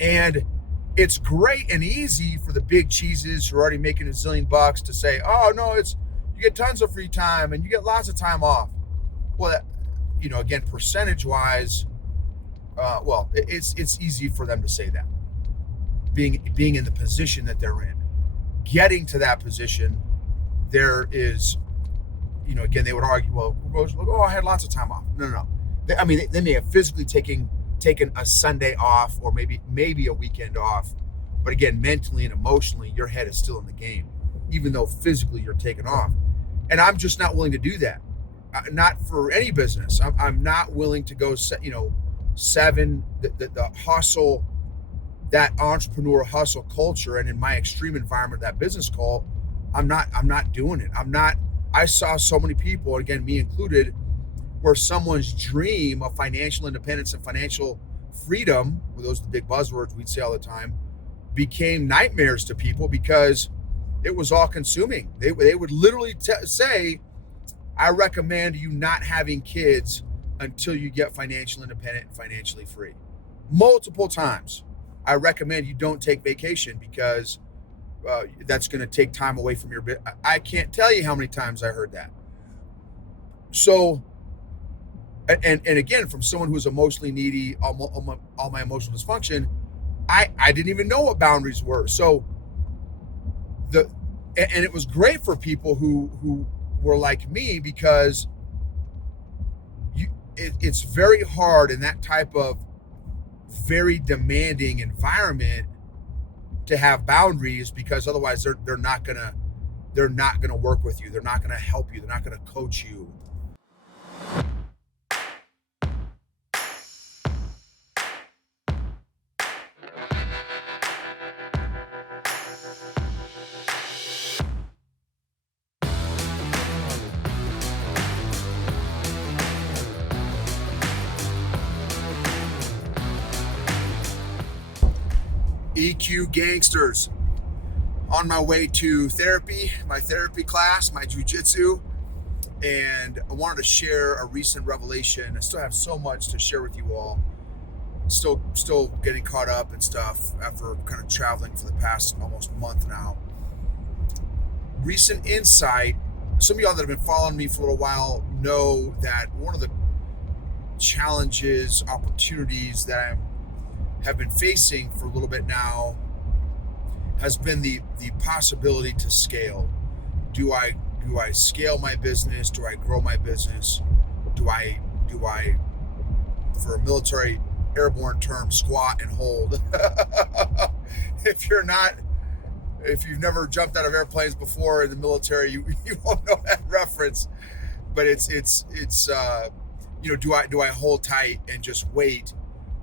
And it's great and easy for the big cheeses who are already making a zillion bucks to say, oh, no, you get tons of free time and you get lots of time off. Well, again, percentage wise, it's easy for them to say that, being in the position that they're in. Getting to that position, there is, again, they would argue, well, I had lots of time off. No. They may have physically taken a Sunday off or maybe a weekend off, but again, mentally and emotionally, your head is still in the game, even though physically you're taken off. And I'm just not willing to do that. Not for any business. I'm not willing to go, the hustle, that entrepreneur hustle culture, and in my extreme environment, that business call, I'm not doing it. I saw so many people, again, me included, where someone's dream of financial independence and financial freedom, well, those are the big buzzwords we'd say all the time, became nightmares to people because it was all consuming. They would literally say, I recommend you not having kids until you get financial independent and financially free. Multiple times. I recommend you don't take vacation because that's going to take time away from your business. I can't tell you how many times I heard that. So, and again, from someone who's emotionally needy, all my emotional dysfunction, I didn't even know what boundaries were. So and it was great for people who were like me, because it's very hard in that type of very demanding environment to have boundaries, because otherwise they're not gonna work with you. They're not gonna help you. They're not gonna coach you. EQ Gangsters. On my way to therapy, my therapy class, my jujitsu, and I wanted to share a recent revelation. I still have so much to share with you all. Still getting caught up and stuff after kind of traveling for the past almost month now. Recent insight. Some of y'all that have been following me for a little while know that one of the challenges, opportunities that I have been facing for a little bit now has been the possibility to scale. Do I scale my business? Do I grow my business? Do I for a military airborne term, squat and hold? If you've never jumped out of airplanes before in the military, you won't know that reference. But it's do I hold tight and just wait,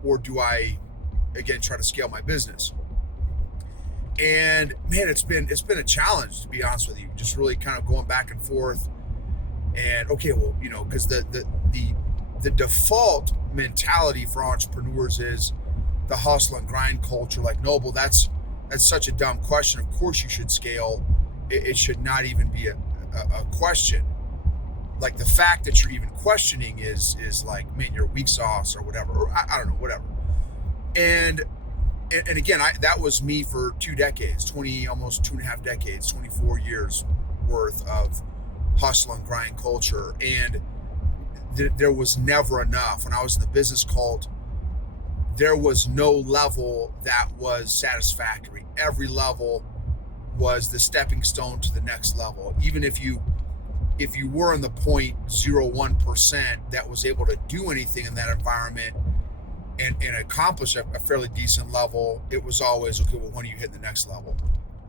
or do I again try to scale my business? And man, it's been a challenge, to be honest with you, just really kind of going back and forth. And okay, well, because the default mentality for entrepreneurs is the hustle and grind culture. Like, no, well, that's such a dumb question. Of course you should scale. It should not even be a question. Like, the fact that you're even questioning is like, man, you're weak sauce or whatever, or I don't know, whatever. And again, that was me for 2 decades, almost 2.5 decades, 24 years worth of hustle and grind culture. And there was never enough. When I was in the business cult, there was no level that was satisfactory. Every level was the stepping stone to the next level. Even if you were in the 0.01% that was able to do anything in that environment and accomplish a fairly decent level, it was always, okay, well, when are you hitting the next level?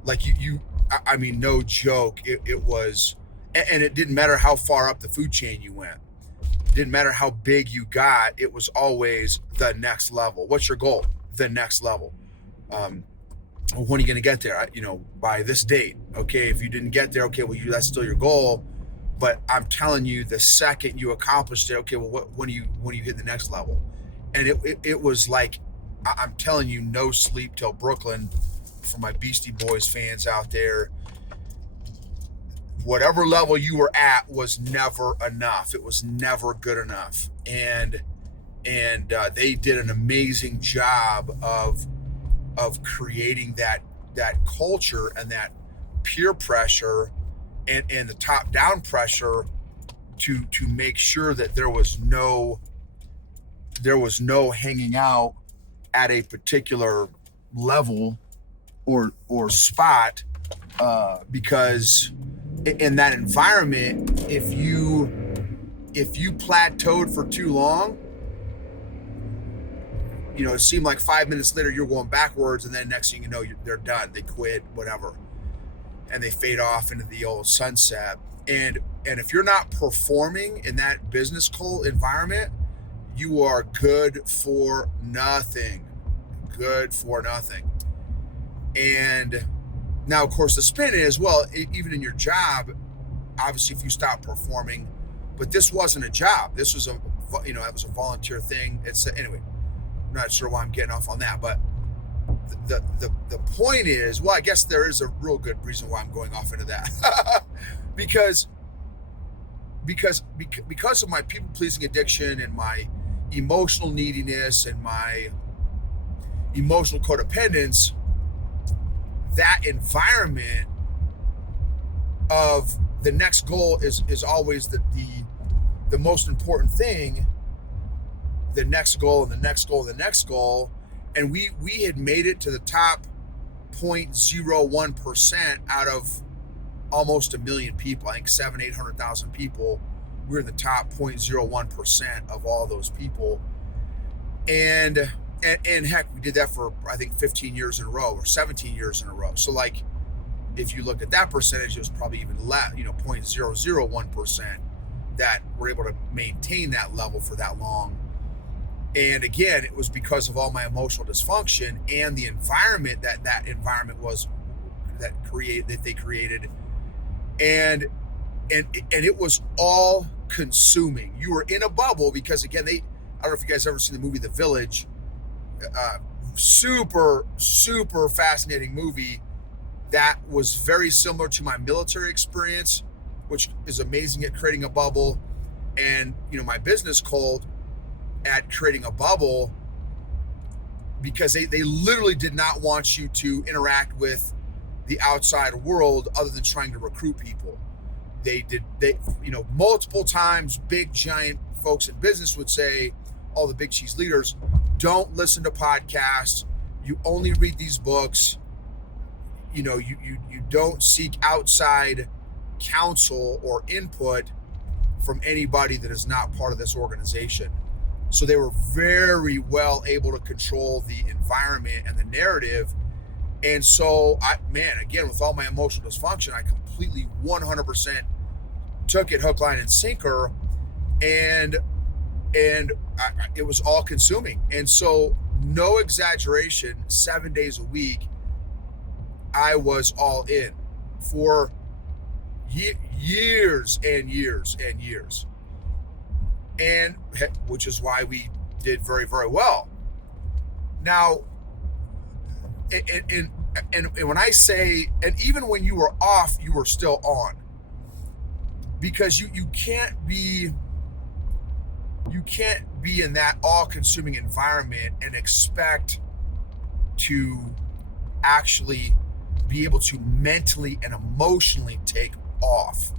Like I mean, no joke. It was, and it didn't matter how far up the food chain you went. It didn't matter how big you got. It was always the next level. What's your goal? The next level. When are you going to get there? By this date. Okay, if you didn't get there, okay, well, that's still your goal. But I'm telling you, the second you accomplished it, okay, well, when do you hit the next level? And it was like, I'm telling you, no sleep till Brooklyn for my Beastie Boys fans out there. Whatever level you were at was never enough. It was never good enough. And they did an amazing job of of creating that culture and that peer pressure and the top down pressure to make sure that there was no hanging out at a particular level or spot, because in that environment, if you plateaued for too long, it seemed like 5 minutes later you're going backwards, and then next thing you know, they're done, they quit, whatever, and they fade off into the old sunset. And if you're not performing in that business environment, you are good for nothing. And now, of course, the spin is, well, even in your job, obviously, if you stop performing, but this wasn't a job. This was it was a volunteer thing. Anyway, I'm not sure why I'm getting off on that, but the point is, well, I guess there is a real good reason why I'm going off into that. because of my people-pleasing addiction and my emotional neediness and my emotional codependence, that environment of the next goal is always the most important thing. The next goal and the next goal and the next goal. And we had made it to the top 0.01% out of almost 1 million people. I think 800,000 people. We're in the top 0.01% of all those people. And heck, we did that for, I think, 15 years in a row or 17 years in a row. So like, if you look at that percentage, it was probably even less, 0.001% that were able to maintain that level for that long. And again, it was because of all my emotional dysfunction and the environment that environment was that they created. And it was all consuming. You were in a bubble because, again, I don't know if you guys ever seen the movie The Village. Super, super fascinating movie that was very similar to my military experience, which is amazing at creating a bubble, and my business cult at creating a bubble, because they literally did not want you to interact with the outside world other than trying to recruit people. They multiple times, big giant folks in business would say, all the big cheese leaders, don't listen to podcasts. You only read these books. You don't seek outside counsel or input from anybody that is not part of this organization. So they were very well able to control the environment and the narrative. And so, again, with all my emotional dysfunction, I completely 100% took it hook, line, and sinker. And it was all consuming. And so, no exaggeration, 7 days a week, I was all in for years and years and years. And which is why we did very, very well. Now, and when I say, and even when you were off, you were still on, because you can't be in that all-consuming environment and expect to actually be able to mentally and emotionally take off.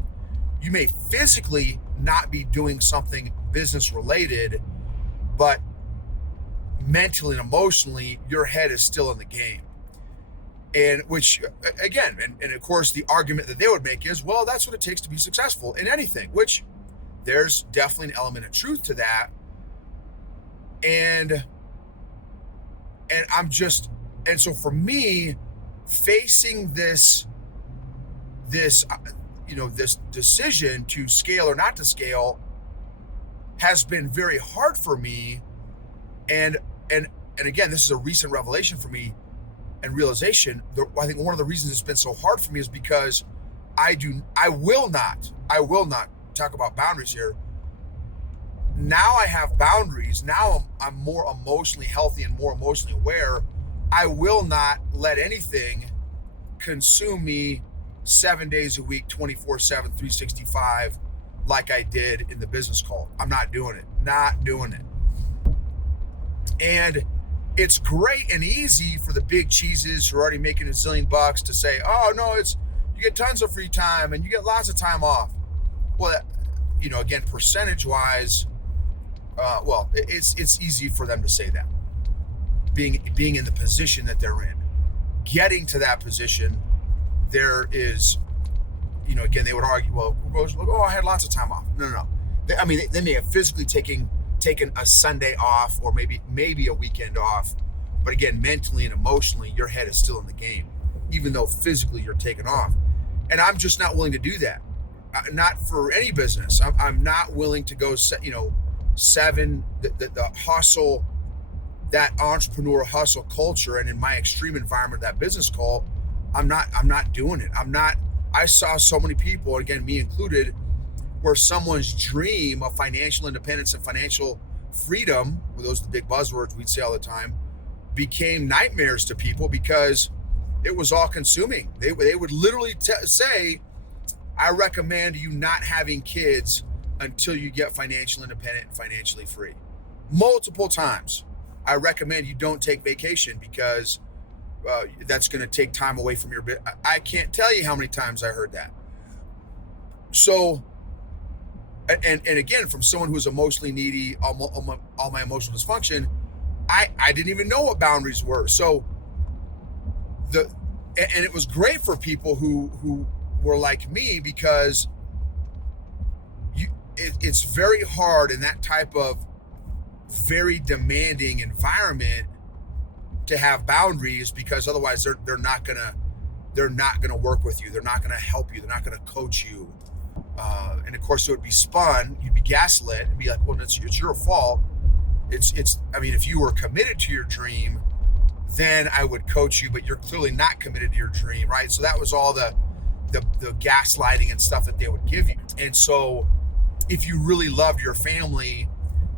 You may physically not be doing something business related, but mentally and emotionally, your head is still in the game. And which, again, and of course, the argument that they would make is, well, that's what it takes to be successful in anything, which there's definitely an element of truth to that. And so for me, facing this decision to scale or not to scale has been very hard for me. And again, this is a recent revelation for me and realization. I think one of the reasons it's been so hard for me is because I will not talk about boundaries here. Now I have boundaries. Now I'm more emotionally healthy and more emotionally aware. I will not let anything consume me 7 days a week, 24/7, 365, like I did in the business call. I'm not doing it. And it's great and easy for the big cheeses who are already making a zillion bucks to say, oh no, you get tons of free time and you get lots of time off. Well, again, percentage wise, it's easy for them to say that, being in the position that they're in. Getting to that position, there is, again, they would argue, well, I had lots of time off. No. They may have physically taken a Sunday off or maybe a weekend off, but again, mentally and emotionally, your head is still in the game, even though physically you're taken off. And I'm just not willing to do that. Not for any business. I'm not willing to go, seven, the hustle, that entrepreneur hustle culture, and in my extreme environment, that business call, I'm not doing it. I saw so many people, again, me included, where someone's dream of financial independence and financial freedom, well, those are the big buzzwords we'd say all the time, became nightmares to people because it was all consuming. They would literally say, I recommend you not having kids until you get financially independent and financially free. Multiple times. I recommend you don't take vacation because that's going to take time away from your business. I can't tell you how many times I heard that. So, and again, from someone who's emotionally needy, all my emotional dysfunction, I didn't even know what boundaries were. So and it was great for people who were like me, because it's very hard in that type of very demanding environment to have boundaries, because otherwise they're not gonna work with you. They're not gonna help you. They're not gonna coach you. And of course, it would be spun. You'd be gaslit and be like, well, it's your fault. If you were committed to your dream, then I would coach you, but you're clearly not committed to your dream, right? So that was all the gaslighting and stuff that they would give you. And so if you really loved your family,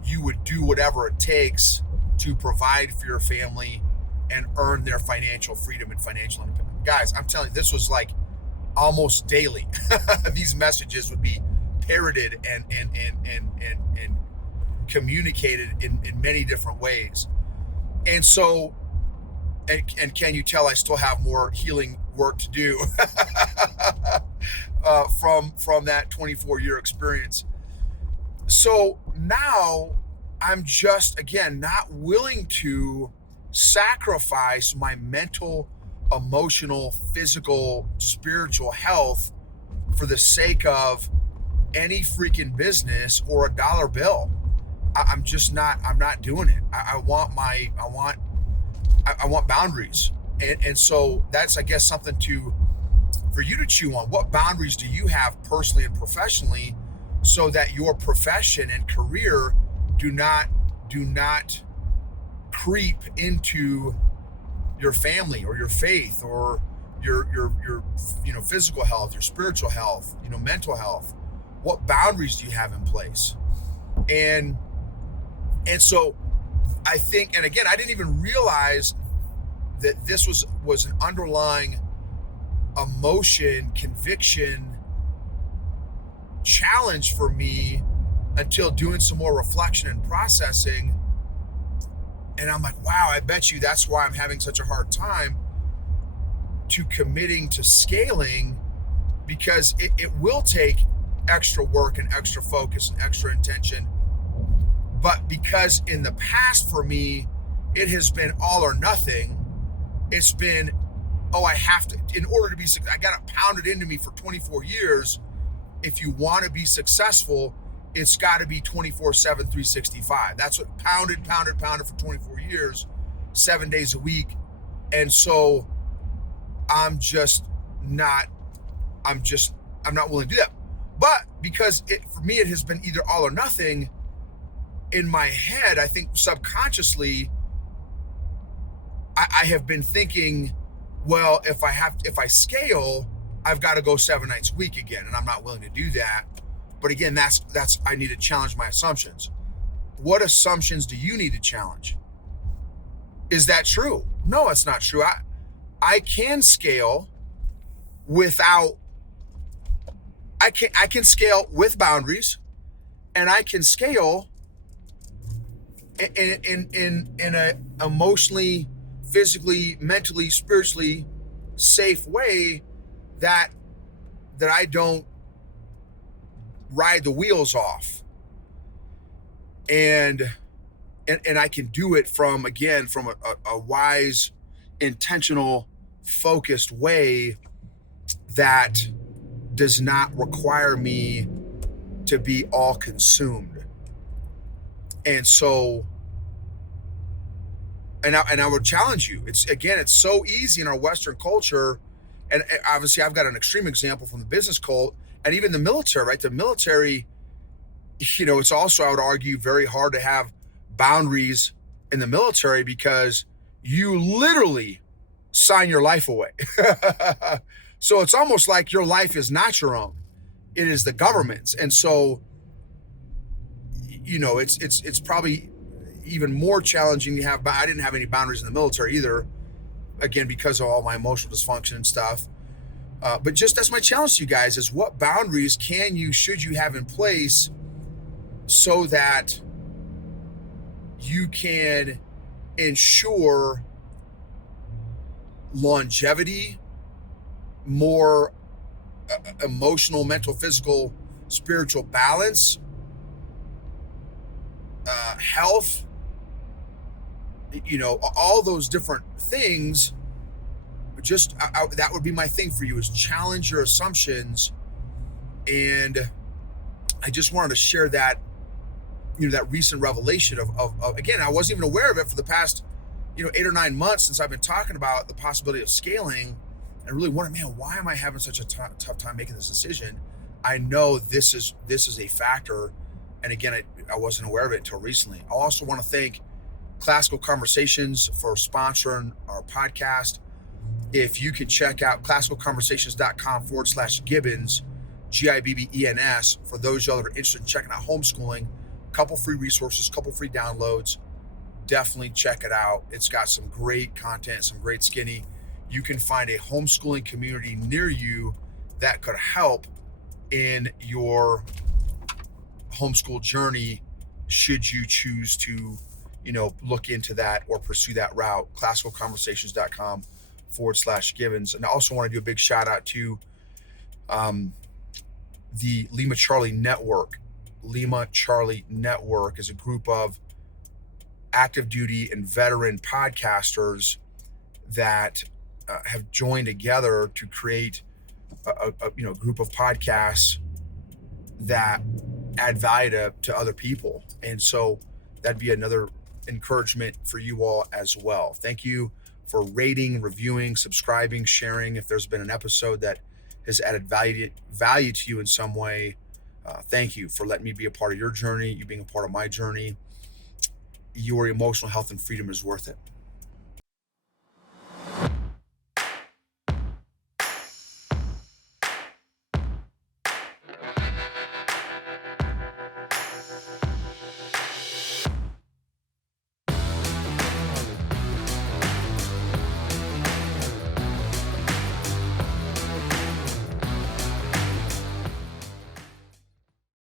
you would do whatever it takes to provide for your family and earn their financial freedom and financial independence. Guys, I'm telling you, this was like almost daily. These messages would be parroted and communicated in many different ways. And so, and can you tell I still have more healing work to do from that 24-year experience. So now I'm just, again, not willing to sacrifice my mental, emotional, physical, spiritual health for the sake of any freaking business or a dollar bill. I'm not doing it. I want boundaries. And so that's, I guess, something for you to chew on. What boundaries do you have personally and professionally, so that your profession and career do not creep into your family or your faith or your physical health, your spiritual health, mental health? What boundaries do you have in place? And so I think, and again, I didn't even realize that this was an underlying emotion, conviction, challenge for me until doing some more reflection and processing. And I'm like, wow, I bet you that's why I'm having such a hard time to committing to scaling, because it will take extra work and extra focus and extra intention. But because in the past for me, it has been all or nothing. It's been, I have to, in order to be, I got it pounded into me for 24 years. If you want to be successful, it's got to be 24/7, 365. That's what pounded for 24 years, 7 days a week. And so I'm not willing to do that. But because for me, it has been either all or nothing. In my head, I think subconsciously, I have been thinking, well, if I scale, I've got to go 7 nights a week again, and I'm not willing to do that. But again, that's I need to challenge my assumptions. What assumptions do you need to challenge? Is that true? No, it's not true. I can scale without. I can scale with boundaries, and I can scale in a emotionally, physically, mentally, spiritually safe way that I don't ride the wheels off. And I can do it from a wise, intentional, focused way that does not require me to be all consumed. And so, and I would challenge you. It's so easy in our Western culture, and obviously I've got an extreme example from the business cult and even the military. Right, the military, it's also, I would argue, very hard to have boundaries in the military because you literally sign your life away. So it's almost like your life is not your own; it is the government's, and so it's probably even more challenging to have. But I didn't have any boundaries in the military either, again because of all my emotional dysfunction and stuff. But just that's my challenge to you guys: is what boundaries should you have in place so that you can ensure longevity, more emotional, mental, physical, spiritual balance, health, all those different things. Just that would be my thing for you, is challenge your assumptions. And I just wanted to share that, that recent revelation of again, I wasn't even aware of it for the past 8 or 9 months since I've been talking about the possibility of scaling. And I really wondered, man, why am I having such a tough time making this decision? I know this is a factor, and again, I wasn't aware of it until recently. I also want to thank Classical Conversations for sponsoring our podcast. If you can check out classicalconversations.com/Gibbons, Gibbens, for those y'all that are interested in checking out homeschooling, couple free resources, couple free downloads. Definitely check it out. It's got some great content, some great skinny. You can find a homeschooling community near you that could help in your homeschool journey, should you choose to, look into that or pursue that route. classicalconversations.com/Gibbons. And I also want to do a big shout out to the Lima Charlie Network. Lima Charlie Network is a group of active duty and veteran podcasters that have joined together to create a group of podcasts that add value to other people. And so that'd be another encouragement for you all as well. Thank you for rating, reviewing, subscribing, sharing. If there's been an episode that has added value to you in some way, thank you for letting me be a part of your journey, you being a part of my journey. Your emotional health and freedom is worth it.